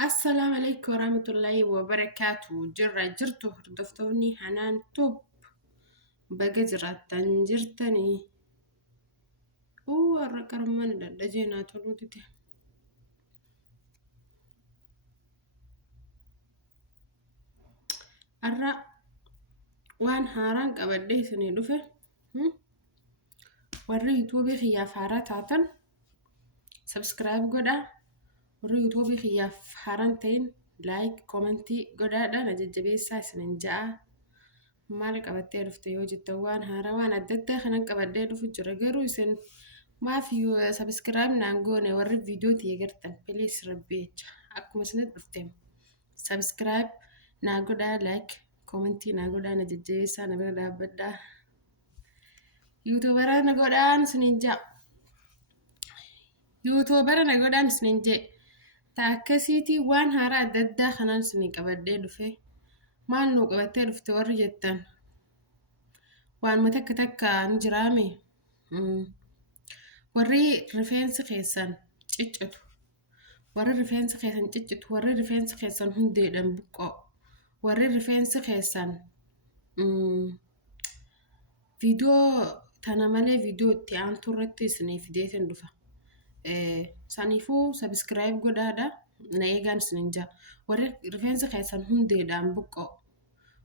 السلام عليكم ورحمة الله وبركاته. جرتو هردفتوني حنان توب بقى جراتن جرتني الرقم من دجينا تلودتي الرا وان هاران قبدي سني دفه وري يوتيوبي خيا فاراتاتن سبسكرايب قدا وري يوتيوبي خيا فارانتين لايك كومنتي قدا دا نججبي ساسنين جاء مالك أبدي رفتي وجدت وان هاروان أدت خنان قبدي رفو جرقرو يسن ما في سبسكرايب نانقوني وري فيديو تيجرتن بليس ربيج أكو مسند رفتين سبسكرايب ناقودا لايك كومنتي ناقودا نججيسا نبدا بدا يوتيوبرا ناقودان سننجا يوتيوبرا ناقودان سننجا تاكسيتي وان هارا أدت خنان سنين قبدي رفي maal nu qabattee dhufte warri jettan waanuma takka ni warri rifeensi keessan ciccitu warri rifeensi keessan hundeedhan buqqoo warri rifeensi keessan viidiyoo tana malee viidiyoo itti aantu irratti isiniif fideetin dhufa saniifuu sabskiraayib godhaadha na eegaan isinin jaa warri rifeensi keessan hundeedhaan buqqoo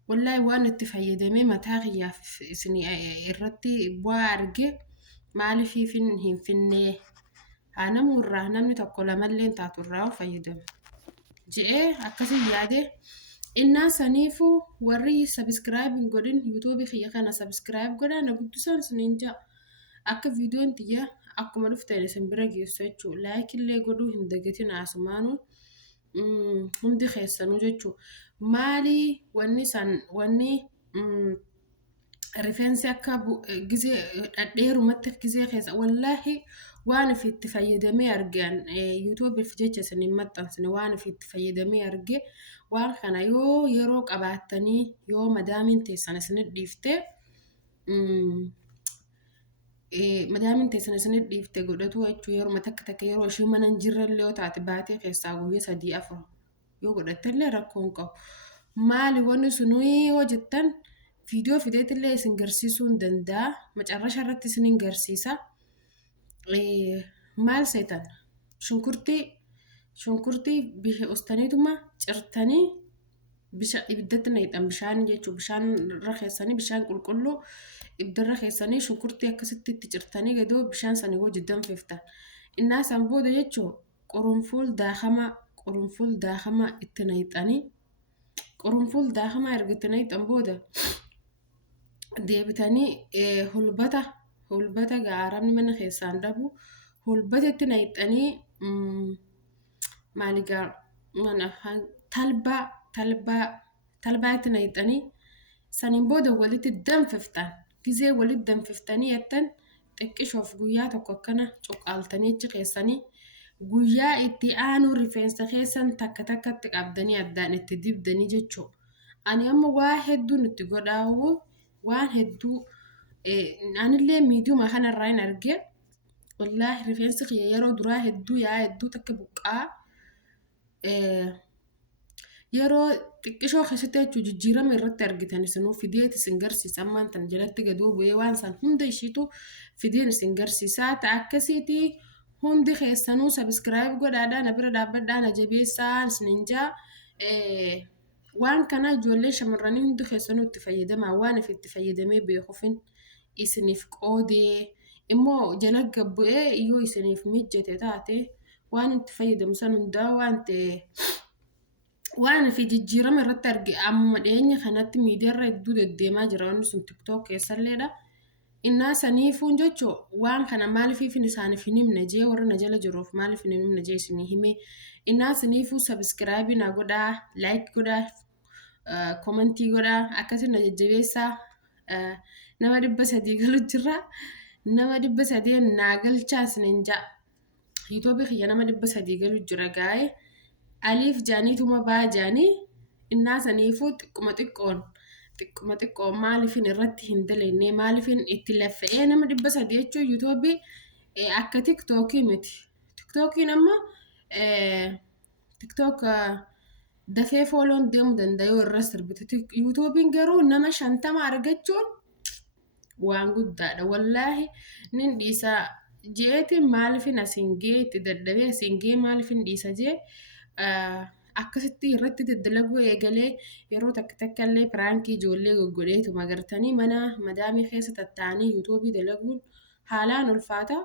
wallahi waan itti fayyadamee mataa kiyyaaf isin irratti bu'aa arge maaliifin hin finnee namurraa namni tokko lamallee taatu irraa fayyadame je'ee akkasii yaade innaa saniifuu warri subscribe godhin YouTube kiyya kana subscribe godhaa na guddisaan isiniin jaa akka viidiyoon tiyya akkuma dhufteen isin bira geessu jechuudha like illee godhuu hin dagatin asumaanuu hundi keessanuu jechuudha maali wanni rifeensi akka gizee dhadheerumatti gizee keessa wallahi waan ifitti fayyadamee argan YouTube jecha isiniin maxxansine waan ifitti fayyadamee arge waan kana yoo yeroo qabaattanii yoo madaamin teessan isin dhiiftee godhatu jechuudha yeroo takka yeroo ishee mana hin jirrellee yoo taate baatee keessaa guyyaa 3-4 yoo godhattellee rakkoon qabu maali wanni sunuu yoo jettan viidiyoo fideetillee isin garsiisuu hin danda'a macarrasha irratti isin garsiisa maal seetan shunkurtii bihe ustaniituma cirtanii ibiddatti naqxan bishaan jechuudha bishaan irra keessanii bishaan qulqulluu ibdarra keessanii shunkurtii akkasitti itti cirtanii gadoo bishaan sanii hojii danfiftan innaa san booda jechuudha qurunful daakama itti naqxanii qurunful daakama erga itti naqxan booda deebitanii hulbata gaaramni mana keessaan dhabu hulbata itti naqxanii maaligaa mana talbaa itti naqxanii saniin booda walitti danfiftan gizee walitti danfiftanii jettan xiqqishoof guyyaa tokko akkana cuqqaaltanii achi keessanii guyyaa itti aanuu rifeensa keessan takkatti qabdanii addaan itti dibdanii jechuudha ani amma waa hedduun itti godhaawu waan hedduu anillee miidiyuma kanarraa hin arge wallahi rifeensi kiyya yeroo duraa hedduu takka buqqaa yeroo xiqqishoo keessatti jechuudha jijjiirama irratti argitan isinuu fideeti isin garsiisa ammaan tan jalatti gadoo bu'ee waan san hunda ishiitu fideen isin garsiisaa ta'a akkasiiti hundi keessanuu subscribe godhaadhaa na bira dhaabbadhaa na jabeessaa isinin jaa waan kana ijoollee shamarranii hundi keessanuu itti fayyadamaa waan itti fayyadamee beekuufin isiniif qoodee immoo jala gabbu'ee yoo isiniif mijjate taate waan itti fayyadamu san hundaa waan fi jijjiirama irratti arge amma dhiyeenya kanatti miidiyaarra hedduu deddeemaa jira wanni sun TikTok keessalleedha innaa saniifuun jechuun waan kana maaliifin isaaniif hin himne jee warra na jala jiruuf maaliif hin himne jee isinii hime innaa saniifuu subscribe na godhaa like godhaa komentii godhaa akkasii na jajjabeessaa nama 300 galu jira nama 300 naa galchaa isinin jaa YouTube kiyya nama 300 galu jira gaa'ee aliif jaaniituma baa jaanii innaa saniifuu xiqquma xiqqoon maaliifin irratti hin daleenne maaliifin itti laffa'ee nama 300 jechuun YouTube akka TikTokii miti TikTokiin amma TikTok dafee fooloon deemuu danda'u irra sirbiti. YouTube'n garuu nama 50 argachuun waan guddaadha. Wallaahi nin dhiisa jeetiin maaliifin asiin gee itti daddabee asiin gee maaliifin dhiisa jee akkasitti irratti daddalaguu eegalee yeroo takka illee piraankii ijoollee goggoleetu magartanii mana madaamii keessa tattaa'anii yuutuubii dalaguun haalaan ulfaata.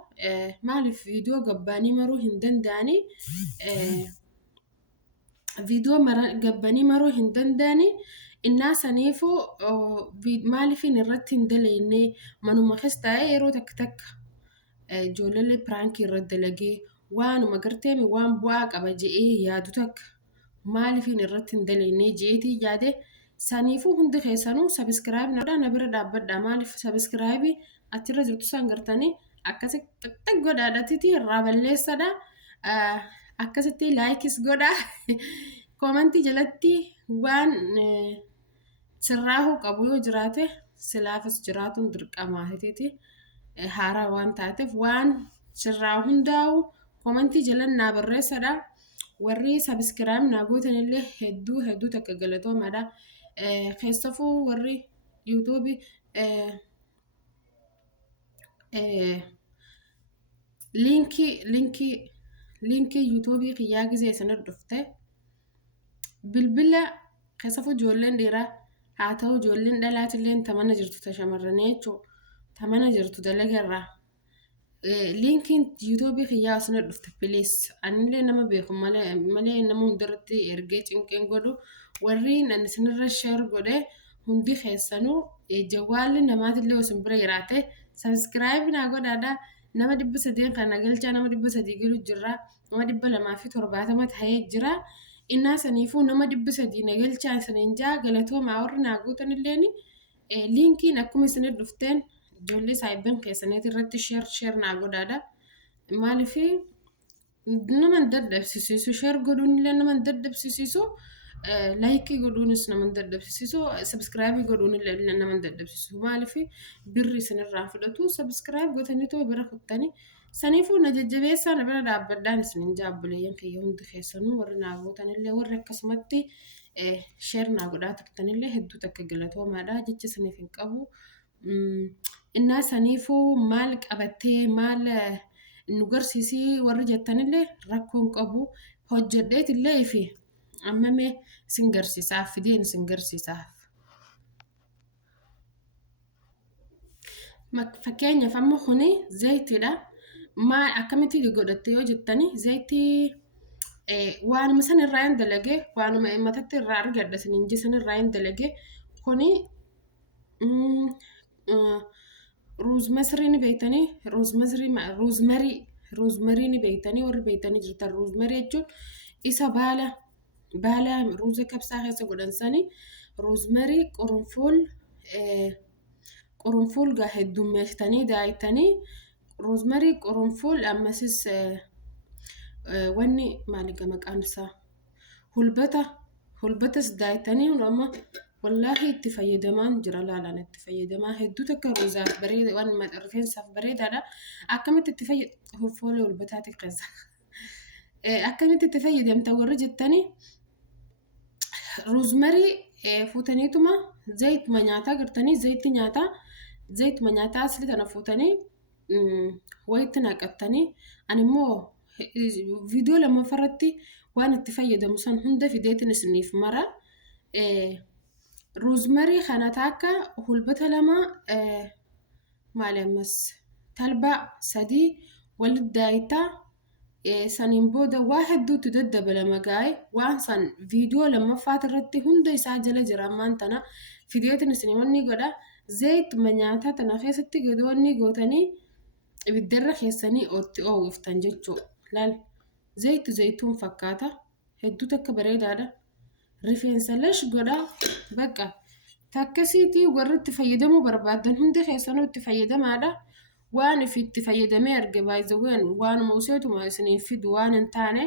Maaliif viidiyoo gabbaanii maruu hin danda'anii viidiyoo gabbaanii maruu hin danda'anii innaa saniifuu maaliifin irratti hin dalaynee manuma keessa taa'ee yeroo takka ijoollee piraankii irratti dalagee waanuma garteemi waan bu'aa qaba je'ee yaadu takka maaliifin irratti hin dalaynee jeetii yaade saniifuu hundi keessanuu sabiskiraayib na bira dhaabbadha. Maaliif sabiskiraayibii achirra jirtu san gartanii akkasitti xixiqqoo godhaadhatiti irraa balleessadha. Akkasitti laayikis godhaa koomentii jalatti waan sirraahuu qabu yoo jiraate silaafis jiraatuun dirqamaa hitiiti haaraa waan taateef waan sirraa hundaa'u koomentii jalan naa barreessadha. Warri sabiskiraayib naa gootanillee hedduu takka galatoomaadha. Keessafuu warri yuutuubii liinkii yuutuubii kiyyaa gizee sanatti dhufte bilbila keessafuu ijoolleen dhiiraa haa ta'u ijoolleen dhalaatillee tamana jirtu ta shamarranii jechuudha. Tamana jirtu dalagarraa liinkiin yuutuubii kiyyaa sanatti dhufte piliis anillee nama beeku malee nama hundarratti ergee cinqeen godhu warri nan isinirra sheer godhe hundi keessanuu jawwaalli namaatillee osin bira jiraate sabiskiraayib naa godhaadha. Nama 300 kan nagalchaa nama 300 gilu jirra. Nama 270 ta'ee jira. Innaa saniifuu nama 300 nagalchaa saniin jaa galatooma warri naa gootanilleen liinkiin akkuma isinit dhufteen ijoollee saayibban keessaniiti irratti sheer naa godhaadha. Maaliif nama dadhabsiisu sheer godhuunillee nama dadhabsiisu laayikii godhuunis nama dadhabsiisu sabiskiraayibii godhuunillee nama dadhabsiisu. Maaliif birri isinirraa fudhatu sabiskiraayib gootanii too bira kuttanii saniifuu na jajjabeessaa na bira dhaabbadhaan isinin jaabbuleeyyan kiyya hundi keessanuu warri naa gootanillee warri akkasumatti sheer naa godhaa turtanillee hedduu takka galatoomaadha jecha saniif hin qabu. Innaa saniifuu maal qabattee maal nu garsiisii warri jettanillee rakkoon qabu hojjedheetillee fi ammamee isin garsiisaaf fideen isin garsiisaaf. Fakkeenyaaf amma kuni zayitiidha. Maal akkamitti godhatte yoo jettanii zayitii waanuma san irraa hin dalagee waanuma matatti irraa argadha sinin jisan irraa hin dalagee kuni ruuzmesrii ni beektanii ruuzmerii ni beektanii warri beektanii jirtan ruuzmerii jechuun isa baala ruuza kabsaa keessa godhansanii ruuzmerii qorunfuul gaa heddummeessitanii daayitanii ruuzmerii qorunfuul ammasis wanni maaliga maqaan isaa hulbatas daayitanii amma wallaahi itti fayyadamaan jira laalaan itti fayyadamaa hedduu takka ruuzaaf bareeda waan rifeensaaf bareedaadha. Akkamitti itti fayyadamta hulbataati keessa akkamitti itti fayyadamta warri jettanii ruuzmerii fuutaniituma zayituma nyaataa gartanii zayituma nyaataa asli tana fuutanii wayitti naqattanii animmoo viidiyoo lammaffaarratti waan itti fayyadamu san hunda fideetin isiniif mara. Ruuzmerii kana takka hulbata lama maali ammas talbaa 3 walitti daayitaa saniin booda waa hedduutu daddabalama gaa'e waan san viidiyoo lammaffaat irratti hunda isaa jala jira ammaan tana fideetin isin wanni godha zayituma nyaataa tana keessatti gadoonni gootanii ibiddarra keessanii ootti oowwiftan jechuudha. Laal zayituun fakkaata hedduu takka bareedaadha. Rifeensa lash godha bakka takkasiitii warri itti fayyadamuu barbaadan hundi keessanuu itti fayyadamaadha. Waan itti fayyadamee arge baay'izawwan waanuma useetuma isiniif fidu waan hin taane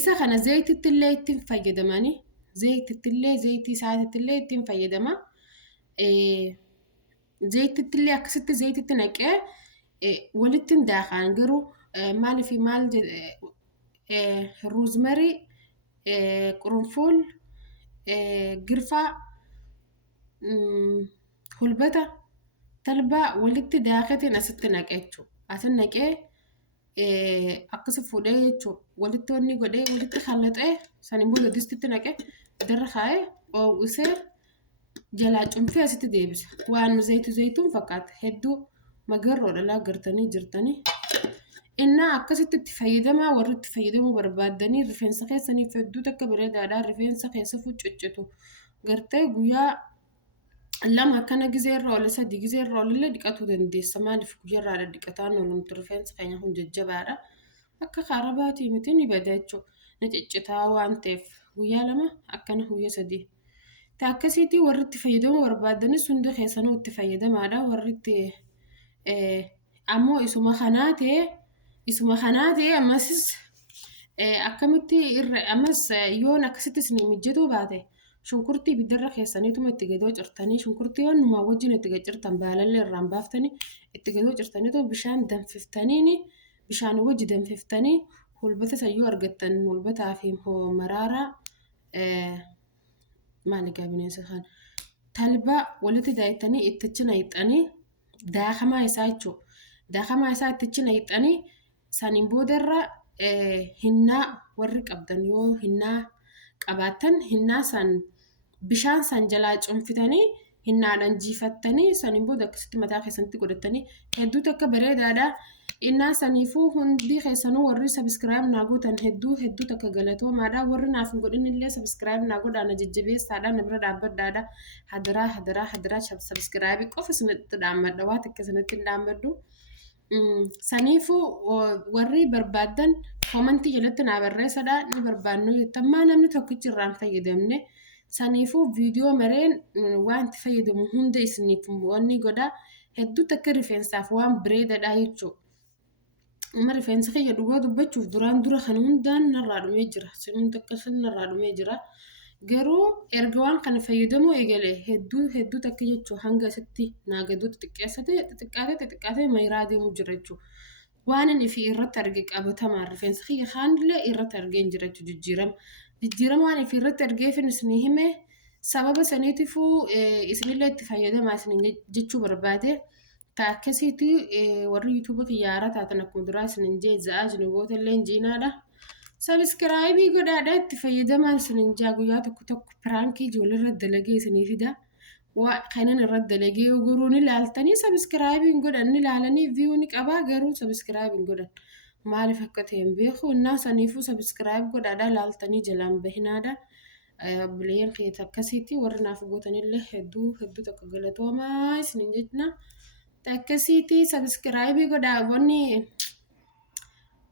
isa kana zayitittillee ittiin fayyadamanii zayitii isaatittillee ittiin fayyadama. Zayitittillee akkasitti zayititti naqee walitti hin daakaan garuu maaliif rosemary, qurunful, girfaa, hulbata, talbaa walitti daakatiin asitti naqee jechuudha. Asin naqee akkasi fuudhee jechuudha. Walitti wanni godhee walitti kallatee saniin booda distitti naqee darra kaa'ee oowwisee jalaa cunfee asitti deebisa. Waan zayituun fakkaata. Hedduu magarroodha laa gartanii jirtanii. Innaa akkasitti itti fayyadamaa warri itti fayyadamuu barbaadanii rifeensa keessaniif hedduu takka bareedaadhaa rifeensa keessa fuucciccitu. Gartee guyyaa lama akkana gizeerra oole sadii gizeerra oolillee dhiqatuu dandeessa. Maaliif guyyaarraa dhiqataan oolumtu rifeensa keenya kun jajjabaadha. Akka kaarabaatii miti ni bada jechuudha. Na ciccitaa waan ta'eef guyyaa lama akkana guyyaa sadii. Akkasiitii warri itti fayyadamuu barbaadanis hundi keessanuu itti fayyadamaadha. Warri itti ammoo isuma kanaa ta'e ammasis akkamitti ammas yoon akkasitti isin mijjatuu baate shunkurtii biddarra keessaniituma itti gadoo cirtanii shunkurtii waanuma wajjin itti gacirtan baalallee irraan baaftanii itti gadoo cirtaniitu bishaan danfiftanii bishaan wajji danfiftanii hulbata sayyuu argattan hulbataa fi maraaraa maali bineensa kan talbaa walitti daayitanii itti naqxanii daakamaa isaa jechuudha. Daakamaa isaa itti naqxanii saniin boodarra hinnaa warri qabdan yoo hinnaa qabaattan hinnaa san bishaan san jalaa cunfitanii hinnaadhaan jiifattanii saniin booda akkasitti mataa keessanitti godhatanii hedduu takka bareedaadha. Innaa saniifuu hundi keessanuu warri sabiskiraayib naa gootan hedduu takka galatoomaadha. Warri naaf hin godhin illee sabiskiraayib naa godhaa na jajjabeessaadha na bira dhaabbadhaadha. Hadaraa sabiskiraayibii qofa isinitti dhaammadha waa takka isinitti hin dhaammadhu. Saniifuu warri barbaadan koomantii jalatti naa barreessadha ni barbaannu jettammaa namni tokkichi irraan fayyadamne saniifuu viidiyoo mareen waan itti fayyadamu hunda isiniif wanni godhaa hedduu takka rifeensaaf waan bareedaadha jechuudha. Amma rifeensa kiyya dhugaa dubbachuuf dura kan hundaan narraa dhumee jira. Sinuun takka narraa dhumee jira. Garuu erga waan kana fayyadamuu eegalee hedduu takka jechuudha hanga asitti naagaduutti xiqqaatee mayiraa deemuu jira jechuudha. Waan inni fi irratti arge qabatamaa rifeensa kiyya kaanillee irratti argee hin jira jechuudha jijjiirama. Jijjiirama waan ifi irratti argeefin isinii hime sababa saniitifuu isinillee itti fayyadamaa isin jechuu barbaade. Akkasitti warri YouTube kiyyaara taatan akkuma duraa isin jee goota illee jiinaadha. Sabiskiraayibii godhaadha itti fayyadamaan isin jaa guyyaa tokko piraankii ijoollee irra dalagee isinii fida. Waa kanan irra dalagee yoo guruun ilaaltanii sabiskiraayibii godhan ilaalanii viyuu ni qabaa garuu sabiskiraayibii godhan. Maaliif akka ta'e hin beeku innaa saniifuu sabiskiraayib godhaadha ilaaltanii jalaan bahinaadha. Bileen keessa akkasitti warri naaf gootanillee hedduu tokko galatoomaa isin jenna. Akkasitti sabiskiraayibii godhaa wanni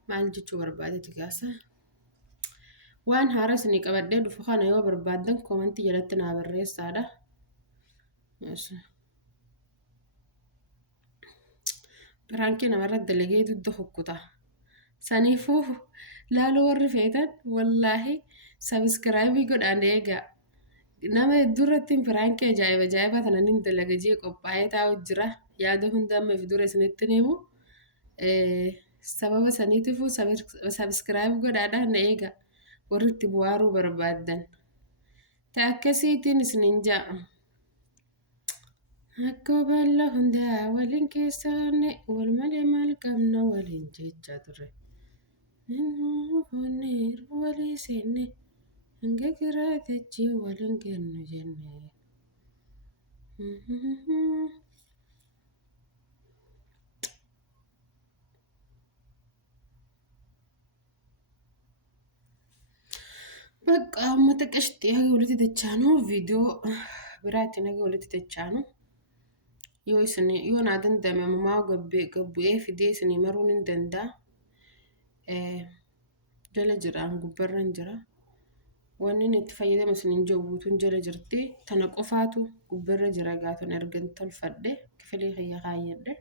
maal jechuu barbaadeeti gaasa. Waan haaraa isinii qabadhee dhufu kana yoo barbaadan koomantii jalatti naa barreessaadha. Piraankii namarra dalagee dudda hukkuta. Saniifuu laaluu warri feetan wallaahi sabiskiraayibii godhaan eegaa. Nama hedduurratti piraankii ajaa'ibaa tanan hin dalaga jee qophaa'ee taa'u jira. Yaada hunda amma fi dura isinitti himu. Sababa saniitifuu sabiskiraayib godhaadhaan na eegaa. Warri itti bu'aaruu barbaadan. Akkasiitiin isiniin ja'a. Akka bal'aa hundaa waliin keessaanne wal malee maal qabna waliin jechaa ture. Walii seenne hanga giraatachi waliin kennu jenne. Bakka amma xiqqashtii haga walitti dachaanu viidiyoo biraatti naga walitti dachaanu. Yoo naa danda'ame ammaa gabbu'ee fidee isinii maruun hin danda'a. Jala jiraan gubbarra hin jira. Wanni itti fayyadamu isiniin jawwuutuun jala jirti. Tana qofaatu gubbarra jira gaatun ergan tolfadhe kifilee kiyya kaayyadhe.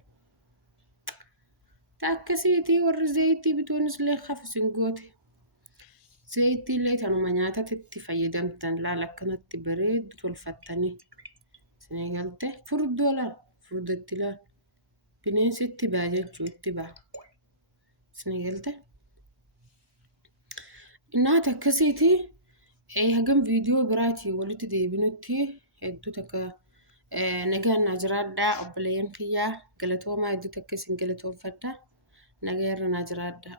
Akkasiitii warri zayitii bituunis illee hafisin goote. Zayitii illee tanuma nyaatatti itti fayyadamtan laala akkanatti bareedu tolfattanii. Isinii galte furdoo laala. Furdatti laala. Bineensi itti ba'a jechuu itti ba'a. Isinii galte. Naata akkasiiti hagam viidiyoo biraatii walitti deebinutti hedduu takka nagaan naa jiraadhaa obboleeyyan kiyyaa galatoomaa hedduu takka isin galatoonfadha nagaa irra naa jiraadhaa.